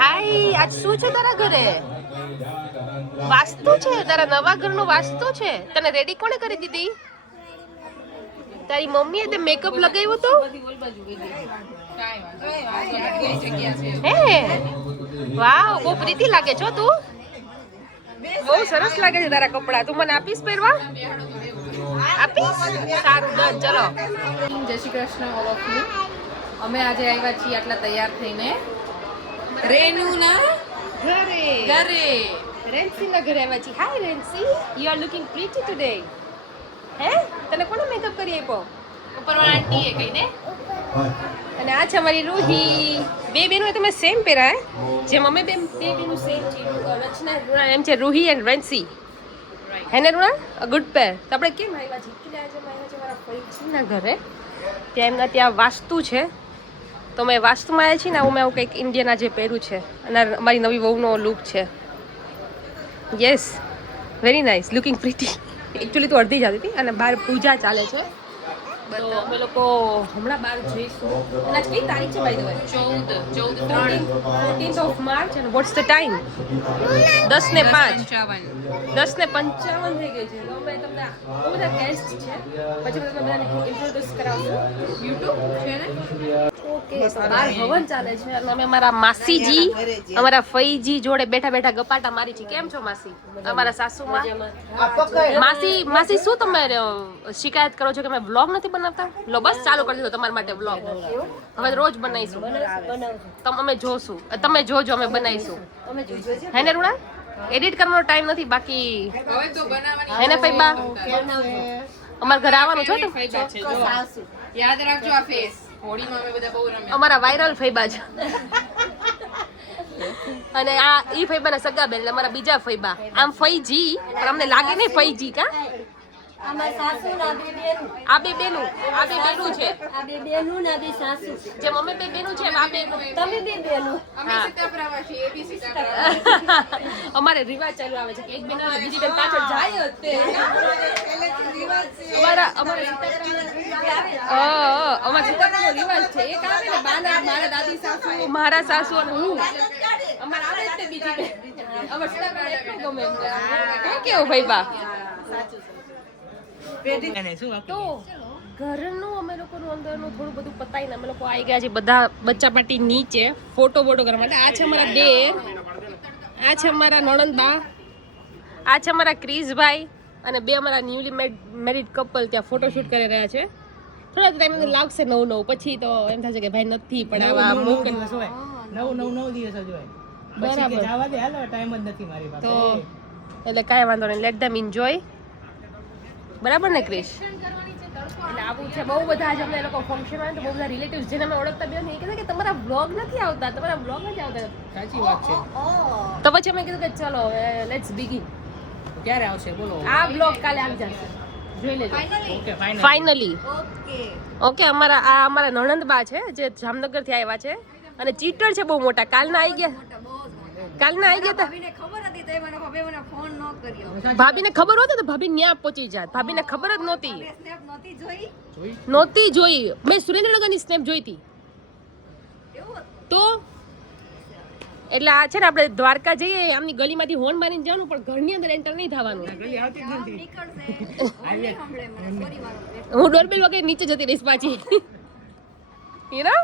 હાય, આજ શું છે તારા ઘરે? વાસ્તુ છે, તારા નવા ઘરનું વાસ્તુ છે. તને રેડી કોણે કરી દીધી? તારી મમ્મીએ તે મેકઅપ લગાવ્યો તો? હે વાવ, બહુ પ્રીતિ લાગે છો તું. બહુ સરસ લાગે છે તારા કપડા. તું મને આપીશ પહેરવા? આપીશ? સારું, ડન. ચલો, જય Shri Krishna all of you. અમે આજે આવ્યા છીએ આટલા તૈયાર થઈને રેનુના ઘરે. રેન્સીના ઘરે આવ્યા છીએ. Hi Rensi, you are looking pretty today. Hey, તને કોણે મેકઅપ કરી આપ્યો? ઉપરવાળા આંટીએ કહીને. અને આ છે અમારી રૂહી. બે બેનો તમે સેમ પહેરા હે? જેમ અમે બે બેનો સેમ છે. રચના રૂણા એમ છે, રૂહી એન્ડ રેન્સી. હે ને રૂણા? ગુડ પેર. તો આપણે કેમ આવ્યા છીએ? કે આજે અમે આવ્યા છીએ મારા ફઈજીના ઘરે. ત્યાં એમના ત્યાં વાસ્તુ છે, તો મેં વાસ્તુમાં આવ્યા છીએ ને આવું મેં આવું કંઈક ઇન્ડિયન આજે પહેર્યું છે. અને અમારી નવી વહુનો લુક છે. Yes, very nice, looking pretty. Actually તો અડધી જ હતી અને બહાર પૂજા ચાલે છે, તો અમે લોકો હમણાં બહાર જઈશું. અને આજ કઈ તારીખ છે ભાઈ? 14th of March. અને વોટ્સ ધ ટાઈમ? 10:05. 10:55 થઈ ગઈ છે. તો અમે તમને બહુ બધા ગેસ્ટ છે, પછી અમે બધાને ઇન્ટ્રોડ્યુસ કરાવશું. યુટ્યુબ છે ને? ઓકે, બહાર હવન ચાલે છે અને અમે અમારા માસીજી, અમારા ફઈજી જોડે બેઠા બેઠા ગપાટા મારી છે. કેમ છો માસી? અમારા સાસુમાં. માસી શું તમે શિકાયત કરો છો કે અમે વ્લોગ નથી બનાવતા? લો બસ ચાલુ કરી દીધો તમારા માટે વ્લોગ. હવે રોજ બનાવીશું. અમે જોશું, તમે જોજો, અમે બનાવીશું. હે ને રૂણા? એડિટ કરવાનો ટાઈમ નથી બાકી. હવે તો બનાવવાની હે ને ફઈબા? અમારા ઘરે આવવાનું છો તો યાદ રાખજો આ ફેસ. હોળીમાં અમે બધા બહુ રમ્યા. અમારા વાયરલ ફઈબા છે. અને આ ઈ ફઈબાના સગા બેન, એટલે અમારા બીજા ફઈબા. આમ ફઈજી, પણ અમને લાગે નહીં ફઈજી. કા આ બે બેનું છે. જેમ અમે બે બેનું છે, આ બે તમે બે બેનું. અમે સીતાપુરામાં છીએ, એ બી સીતાપુરા. અમારે રિવાજ ચાલુ આવે છે કે એક બેન આવે, બીજી બેન પાછળ જાય જ તે. અમારા સીતાપુરાનો રિવાજ છે. એક આવે ને બાના, મારા દાદી સાસુ, મારા સાસુ અને હું. અમારે આવે જ તે બીજી બેન. અમારે સીતાપુરા એટલું ગમે એમને. કેવું ભાઈ બા? તો ઘરનું અમે લોકોનું અંદરનું થોડું બધું પતાવીને અમે લોકો આવી ગયા છે બધા બચ્ચા પાટી નીચે ફોટો કરવા માટે. આ છે અમારા ડેર, આ છે અમારા નણંદબા, આ છે અમારા ક્રિશભાઈ અને બે અમારા ન્યૂલી મેરિડ કપલ ત્યાં ફોટોશૂટ કરી રહ્યા છે. થોડા ટાઈમ લાગશે નવું પછી તો એમ થશે કે ભાઈ નથી, પણ આવા મોકે નવ દિવસ જોઈએ. બરાબર. જવા દે, હાલો, ટાઈમ જ નથી મારી પાસે. તો એટલે કાંઈ વાંધો નહીં, લેટ ધેમ એન્જોય. બરાબર ને ક્રિશ? એટલે આવું છે. બહુ બધા આજે અમને લોકો ફંક્શન હોય તો બહુ બધા રિલેટિવ્સ જેને અમે ઓળખતા બે નહીં કહે કે તમારા વ્લોગ નથી આવતા, તમારા વ્લોગ નથી આવતા. સાચી વાત છે. તો પછી અમે કીધું કે ચલો લેટ્સ બિગિન. ક્યારે આવશે બોલો? આ વ્લોગ કાલે આવી જશે, જોઈ લેજો. Okay, finally okay. અમારા નણંદબા છે જે જામનગર થી આવ્યા છે અને ચીટર છે બહુ મોટા. કાલના આવી ગયા હતા. ભાભીને ખબર હોત તો ભાભી ન્યા પહોંચી જાત. ભાભીને ખબર જ નહોતી જોઈ. મેં સુરેન્દ્રનગરની સ્નેપ જોઈ હતી. તો એટલે આ છે ને આપણે દ્વારકા જઈએ, આમની ગલીમાંથી હોર્ન મારીને જવાનું, પણ ઘરની અંદર એન્ટર નહીં થવાનું. હું ડોરબેલ વગર નીચે જતી રહીશ પાછી. હીરા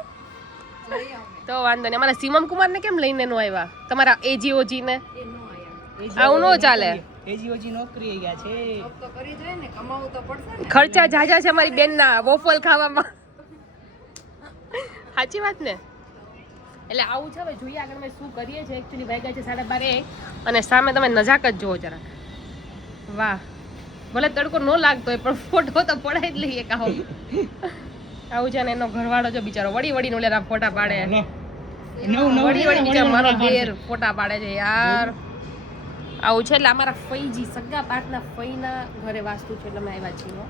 તો વાંધો નહીં. અમારા સીમમ કુમારને કેમ લઈને નો આવ્યા? તમારા એજીઓજી ને આવું ન ચાલે. એજીઓજી નોકરી ગયા છે. ખર્ચા જાજા છે અમારી બેનના વોફલ ખાવામાં. સાચી વાત ને? એટલે આવું છે. હવે જોઈએ આગળ અમે શું કરીએ છીએ. એકચ્યુઅલી વાગ્યા છે 12:30 અને સામે તમે નજાકત જુઓ જરા. વાહ, ભલે તડકો ન લાગતો હોય પણ ફોટો તો પડાઈ જ લઈએ. કાહો આવું છે ને એનો ઘરવાળો જો બિચારો વળી ઓલેરા ફોટા પાડે. વળી બિચારો મારો ઘેર ફોટા પાડે છે યાર. આવું છે. એટલે અમારા ફઈજી સગા પાટના ફઈના ઘરે વાસ્તુ છે એટલે અમે આવ્યા છીએ.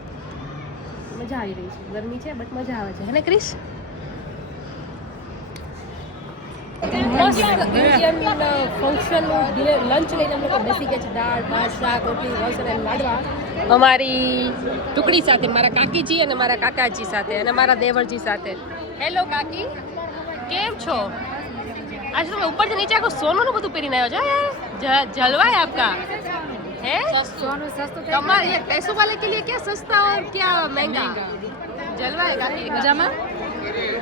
મજા આવી રહી છે. ગરમી છે બટ મજા આવે છે. હે ને ક્રિશ? મસ્ત ઇન્ડિયન ફંક્શનનું લંચ લઈને અમે લોકો બેસી ગયા છે. દાળ ભાત શાક રોટલી રસ અને લાડવા અમારી ટુકડી સાથે, મારા કાકીજી અને મારા કાકાજી સાથે અને મારા દેવરજી સાથે. હેલો કાકી, કેમ છો? आज તમે ઉપરથી નીચે આખું સોનું નું બધું પહેરીને આવ્યો છો યાર જલવાય આપકા है સોનું સસ્તું તમારે ये पैसों वाले के लिए क्या सस्ता और क्या महंगा जलवाय काकी મજામાં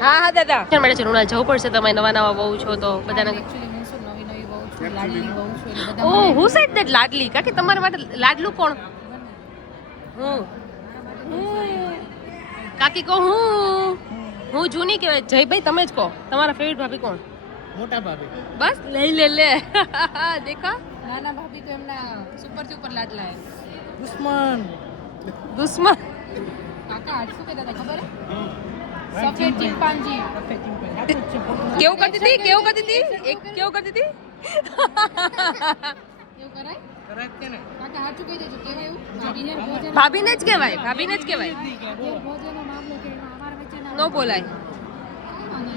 હા હા દાદા મળે છે ઋણા જવું પડશે તમે નવા બહુ છો તો બધાને એકચ્યુઅલી હું શું નવી બહુ છું લાડલી બહુ છું એટલે બધા ઓ હું સાઈડ દેટ લાડલી કાકી તમારા માટે લાડલું કોણ હું કાકી કહો હું જૂની કહેવાય જયભાઈ તમે જ કહો તમારા ફેવરિટ ભાભી કોણ મોટા ભાભી બસ લઈ લે દેખો નાના ભાભી તો એમના સુપર લાડલા હે દુશ્મન દુશ્મન કાકા આજ શું કહેતા હતા ખબર હે સફેદ ચિંપાંજી કેવું કરતી હતી એક કેવું કરતી હતી એવું કરાય કરાક છે ને કાકા સાચું કહી દેજો કેવાય એવું ઘેર ભોજન ભાભીને જ કહેવાય ઘેર ભોજનનો મામલો કે એમાં અમારા વચ્ચે નો બોલાય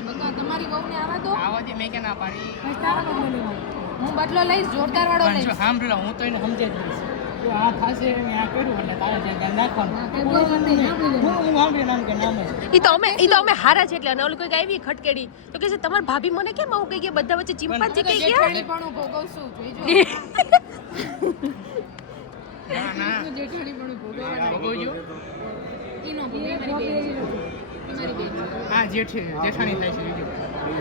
બકા તમારી વહુને આવા દો આવા દે મેં કે ના પાડી બસ તારા બદલો લેવાનો હું બદલો લઈશ જોરદાર વાળો પણ જો લઈશ સાંભળો હું તો એને સમજે જ નહીં જો આ થશે મેં આ કર્યું એટલે તારે જે ગંધ નાખવાનું હા, કંઈ બોલવાનું નહીં, સાંભળી લેવાનું. હું સાંભળી નામ કે નામ જ ઈ તો અમે હારા છે એટલે અને ઓલી કોઈક આવી ખટકેડી તો કે છે તમારી ભાભી મને કેમ આવું કહી ગયા બધા વચ્ચે ચિંપાંજી કહી ગયા જેઠાણીપણું ભોગવશું જોઈજો ના ના જેઠાણીપણું ભોગવવાનું ભોગવજો ઈ નો ભોગવે, મારી બેન છે. તમારી બેન છે. હા જેઠાણી થાય છે બીજું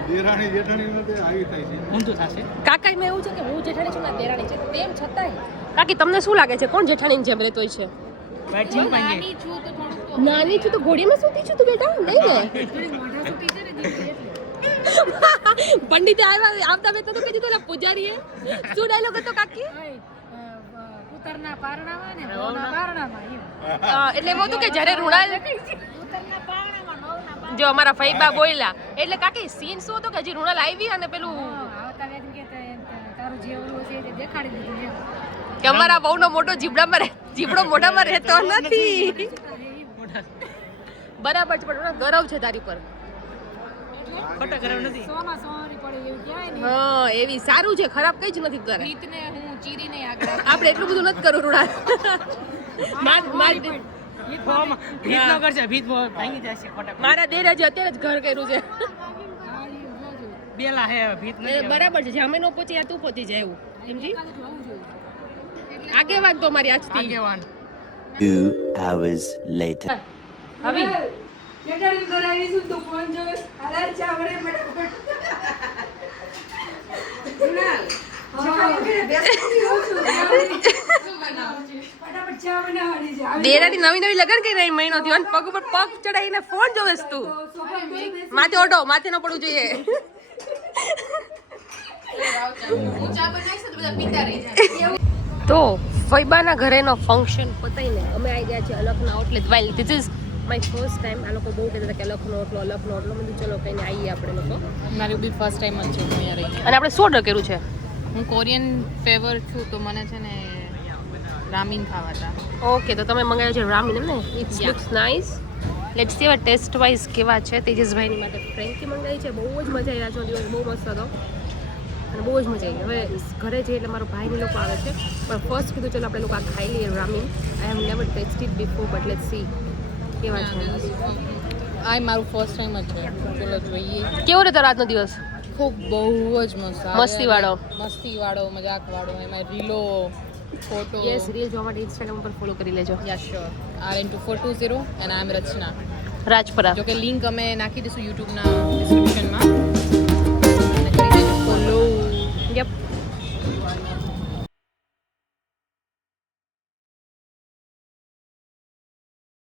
દેરાણી જેઠાણી નથી આવી થાય છે ઊંધું થશે કાકા મેં એવું છે કે હું જેઠાણી છું ના દેરાણી છે તેમ છતાંય કાકી તમને શું લાગે છે કોણ જેઠાણીની જેમ રહેતો હોય છે ભાઈ હું ચિંપાંજી નાની છું તો થોડુંક તો નાની છું તો ઘોડીમાં સૂતી છું તું બેટા નહીં ને થોડી મોઢા સૂકી છે ને દીકરી એટલે. પંડિતે આવતા બેતા તો કીધું તો પૂજારીએ શું ડાયલોગ હતો કાકી ઓય, ઉત્તરના પારણામાં ને ભવના પારણામાં એમ. એટલે એવું હતું કે જ્યારે ઋણા ઉત્તરના પારણામાં ભવના જો અમારા ફઈબા બોલ્યા એટલે કાકી સીન શું હતો કે હજી ઋણાલ આવી અને પેલું આવતા વેદ કે તારું જે ઓલું છે તે દેખાડી દીધું એમ. કે અમારા બહુનો મોટો જીબડો મોઢામાં રહેતો નથી બરાબર છે પણ ઋણા ગરવ છે તારી પર ખોટા ખરાબ નથી સોમાં સોરી પડે એવું કહેવાય ને હા એવી સારું છે ખરાબ કઈ જ નથી કરે રીતને હું ચીરીને આગળ આપણે એટલું બધું નથી કરું ઋણા ભીત ન કરશે ભીત ભાંગી જશે ખોટા મારા દેર હજી અત્યારે જ ઘર કર્યું છે બેલા હે ભીત એ નથી બરાબર છે જે અમે નો પહોંચી તું પહોંચી જાય એવું સમજી જોવું જોઈએ આગેવાન તો મારી આજથી આગેવાન 2 hours later. હવે દેરાની નવી લગન કરી રહી મહિનો થયો અને પગ ઉપર પગ ચડાવીને ફોન જોવેસ તું માથે ઓઢો માથે ન પડવું જોઈએ તો ફૈબાના ઘરેનો ફંક્શન પતાઈને અમે આવી ગયા છીએ અલખનો outlet while this is my first time આ લોકો બહુ કહેતા હતા કે અલખનો ઓટલો બધું ચલો કહીને આવીએ આપણે લોકો મારી બી ફર્સ્ટ ટાઈમ જ છે હું અહીંયા રહી અને આપણે શું ઓર્ડર કર્યું છે હું કોરિયન ફેવર છું તો મને છે ને રામીન ખાવા હતા ઓકે તો તમે મંગાવ્યો છે રામીન એમ ને it's looks nice let's see taste wise કેવા છે તેજસભાઈની માટે ફ્રેન્કી મંગાવી છે બહુ જ મજા આવી આજનો દિવસ બહુ મસ્ત હતો અને બહુ જ મજા આવી હવે ઘરે જઈએ એટલે મારો ભાઈને લોકો આવે છે પણ ફર્સ્ટ કીધું ચલો આપણે લોકો આ ખાઈ લઈએ ramen I have never tasted before but let's see કેવા છે આ મારું ફર્સ્ટ ટાઈમ જ છે ચલો જોઈએ કેવો રહ્યો રાજનો દિવસ ખૂબ બહુ જ મસ્ત મસ્તીવાળો. મસ્તીવાળો મજાકવાળો એમાં રીલો ફોટો યસ રીલ જોવા માટે ઇન્સ્ટાગ્રામ પર ફોલો કરી લેજો યા શ્યોર RN2420 એન્ડ આઈ એમ રચના રાજપરા જો કે લિંક અમે નાખી દઈશું યુટ્યુબના ડિસ્ક્રિપ્શનમાં અને કરી દેજો ફોલો યપ